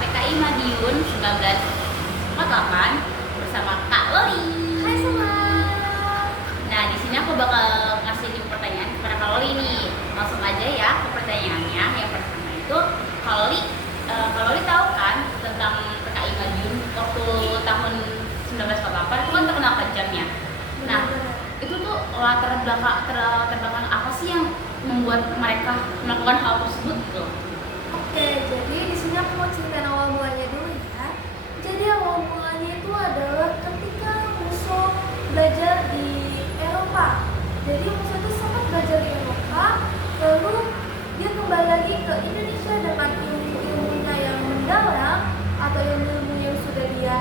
PKI Madiun 1948 bersama Kak Loli. Hai semua. Nah, di sini aku bakal ngasih pertanyaan kepada Kak Loli nih. Langsung aja ya ke pertanyaannya. Yang pertama itu, Kak Loli tahu kan tentang PKI Madiun waktu tahun 1948 itu kan terkenal kejamnya. Nah, itu tuh latar belakang apa sih yang membuat mereka melakukan hal tersebut gitu? Oke, jadi di sini aku mau ceritain awal mulanya dulu ya. Jadi awal mulanya itu adalah ketika Musso belajar di Eropa. Jadi Musso itu sempat belajar di Eropa, lalu dia kembali lagi ke Indonesia dengan ilmu-ilmunya yang mendalam atau ilmu yang sudah dia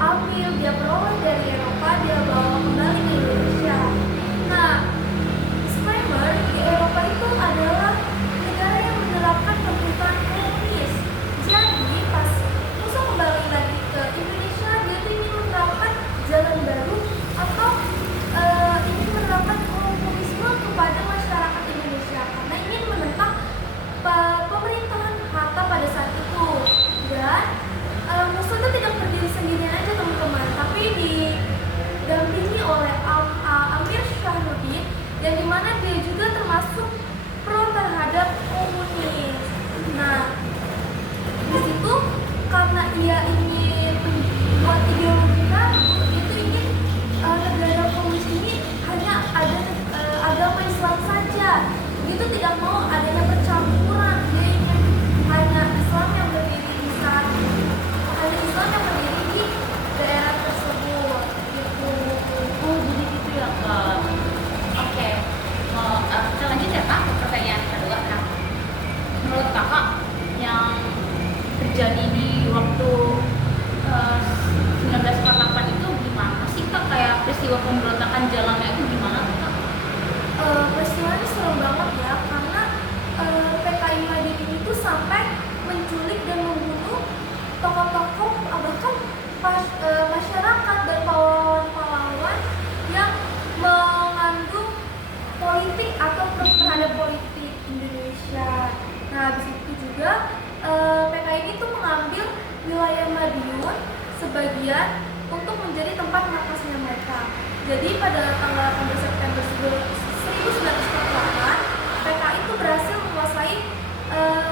ambil, dia peroleh dari Eropa, dia bawa kembali ke Indonesia. Nah, disclaimer, di Eropa itu adalah negara yang menerapkan pemerintahan komunis. Jadi pas Musso kembali lagi ke Indonesia, dia tuh ingin menerapkan jalan baru atau ingin menerapkan komunisme kepada masyarakat Indonesia karena ingin menentang pemerintahan Hatta pada saat itu. Dan Musso itu tidak berdiri sendirian aja teman-teman, tapi didampingi oleh Amir Syahruddin, yang dimana dia juga termasuk pro terhadap komunis. Nah, di situ karena ia ingin membuat ideologi baru, itu ingin negara komunis ini hanya ada agama Islam saja. Itu tidak mau adanya percampuran. Dia ingin hanya Islam yang berdiri di sana, hanya Islam yang berdiri di daerah tersebut. Gitu. Oh, jadi gitu ya Kak. Oke, kita lanjut ya Kak ke pertanyaan kedua. Nah, menurut Kakak yang terjadi di waktu 1948 itu gimana sih Kak? Kayak peristiwa pemberontakan jalannya itu gimana tuh, Kak? Peristiwanya serem banget ya, karena PKI Madiun itu sampai menculik dan membunuh tokoh-tokoh, bahkan masyarakat dan pahlawan-pahlawan yang mengandung politik atau pro terhadap politik Indonesia. Nah, habis itu juga PKI itu mengambil wilayah Madiun sebagian untuk menjadi tempat markasnya mereka. Jadi pada tanggal 18 September 1948, PKI itu berhasil menguasai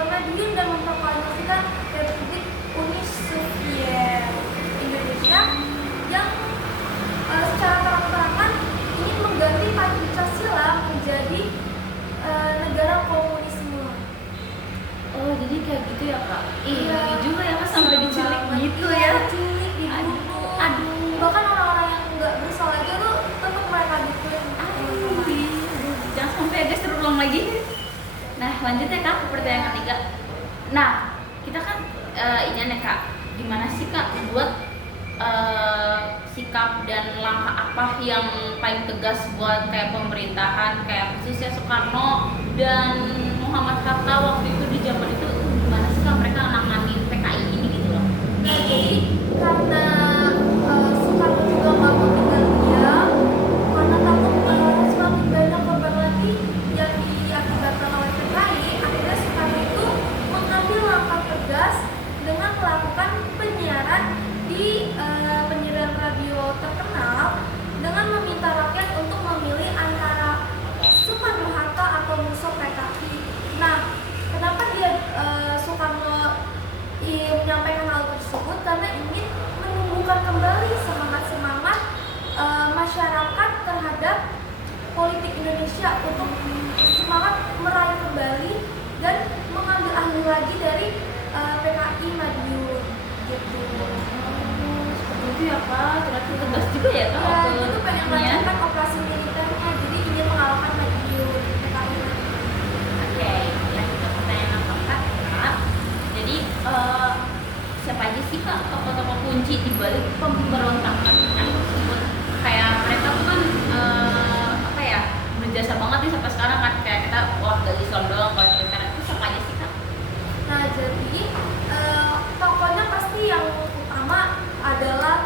Madiun dan memproklamasikan Republik Uni Soviet Indonesia yang secara terang-terangan ingin mengganti Pancasila menjadi negara komunisme. Oh, jadi kayak gitu ya Kak? Iya. Iya juga ya Kak, sampai diculik gitu ya. Diculik, dibunuh. Aduh. Bahkan orang-orang yang nggak bersalah aja tuh tetap mereka diculik. Aduh, jangan sampai ya guys terulang lagi. Nah, lanjut ya Kak ke pertanyaan ketiga. Nah, kita kan ini nih Kak, gimana sih Kak buat sikap dan langkah apa yang paling tegas buat kayak pemerintahan kayak khususnya Soekarno dan Muhammad Hatta waktu itu di zaman itu gimana sih Kak mereka nanganin PKI ini gitu loh? Nah, jadi karena Soekarno juga nggak mau tinggal diam, karena takut semakin banyak korban lagi yang diakibatkan oleh PKI, akhirnya Soekarno itu mengambil langkah tegas dengan melakukan penyiaran di penyiaran radio terkenal dengan meminta rakyat untuk memilih antara Soekarno Hatta atau Musso PKI. Nah, kenapa Soekarno menyampaikan hal tersebut? Karena ingin menumbuhkan kembali semangat masyarakat terhadap politik Indonesia untuk semangat meraih kembali dan mengambil alih lagi dari PKI Madiun gitu. Seperti itu ya Kak, ternyata tegas juga ya Kak Ya, waktu itu pengen ini ya. melakukan operasi militernya, jadi ingin mengalahkan Madiun, PKI Madiun. Oke, lanjut ke pertanyaan yang keempat Kak. Jadi siapa aja sih Kak tokoh-tokoh kunci di balik pemberontakan tersebut? Kayak mereka tuh kan apa ya, berjasa banget nih sampai sekarang kan, kayak kita wah dari Islam doang kalau cerita itu siapa aja sih Kak? Nah, jadi tokohnya pasti yang utama adalah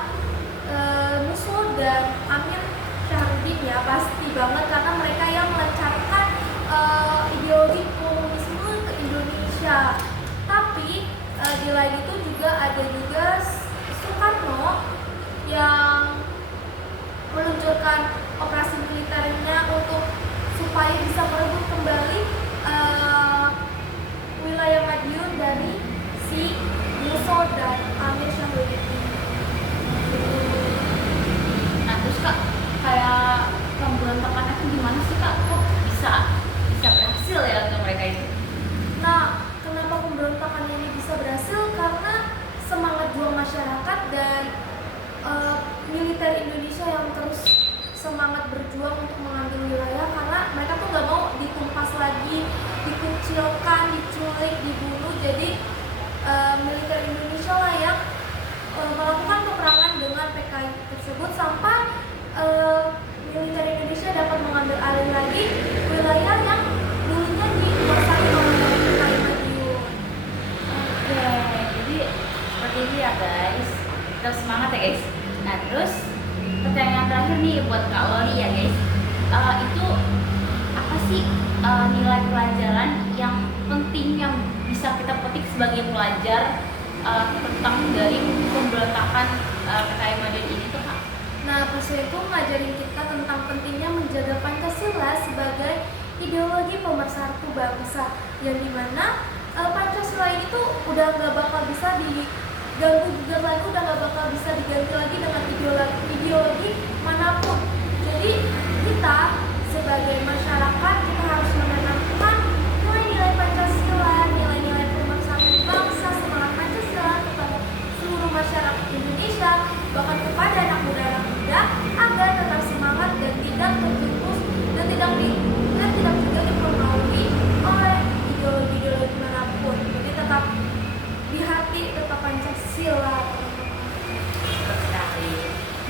Musso dan Amir Syahruddin ya, pasti banget karena mereka yang melancarkan ideologi komunisme ke Indonesia. Tapi di lain itu juga ada juga Soekarno yang meluncurkan operasi militernya untuk supaya bisa merebut kembali wilayah Madiun dari si Musa dan Amir Syahwudin. Nah terus kak, kayak pemberontakan itu gimana sih kak? Kok bisa berhasil ya untuk mereka itu? Nah, kenapa pemberontakan ini bisa berhasil? Karena semangat juang masyarakat dan militer Indonesia yang terus semangat berjuang untuk mengambil wilayah, karena mereka tuh nggak mau ditumpas lagi, dikucilkan, diculik, dibunuh. Jadi militer Indonesia lah yang melakukan peperangan dengan PKI tersebut sampai militer Indonesia dapat mengambil alih lagi wilayah yang dulunya dikuasai oleh PKI Madiun. Oke, jadi seperti itu ya guys. Tetap semangat ya guys. Nah terus pertanyaan terakhir nih buat Kak Loli ya guys. Itu apa sih nilai pelajaran yang penting yang bisa kita petik sebagai pelajar tentang dari pemberontakan PKI Madiun ini tuh Kak? Nah, Puspa itu ngajarin kita tentang pentingnya menjaga Pancasila sebagai ideologi pemersatu bangsa, yang dimana Pancasila ini tuh udah nggak bakal bisa diganggu gugat lagi, udah nggak bakal bisa diganti lagi dengan ideologi manapun. Jadi kita sebagai masyarakat kita harus menanamkan nilai-nilai Pancasila, nilai-nilai pemersatu bangsa, semangat Pancasila kepada seluruh masyarakat Indonesia, bahkan kepada anak muda agar tetap semangat dan tidak tertipu dan tidak juga dipengaruhi oleh ideologi manapun. Jadi tetap di hati, tetap Pancasila. Sekali.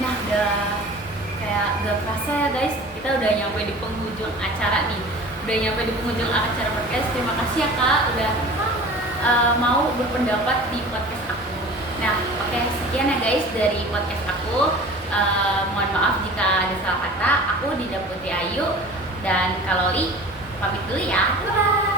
Nah udah kayak gak kerasa ya guys, kita udah nyampe di penghujung acara nih. Udah nyampe di penghujung acara podcast. Terima kasih ya Kak udah mau berpendapat di podcast aku. Nah oke, sekian ya guys dari podcast aku. Mohon maaf jika ada salah kata. Aku Dinda Putri Ayu dan Kak Loli pamit dulu ya. Bye.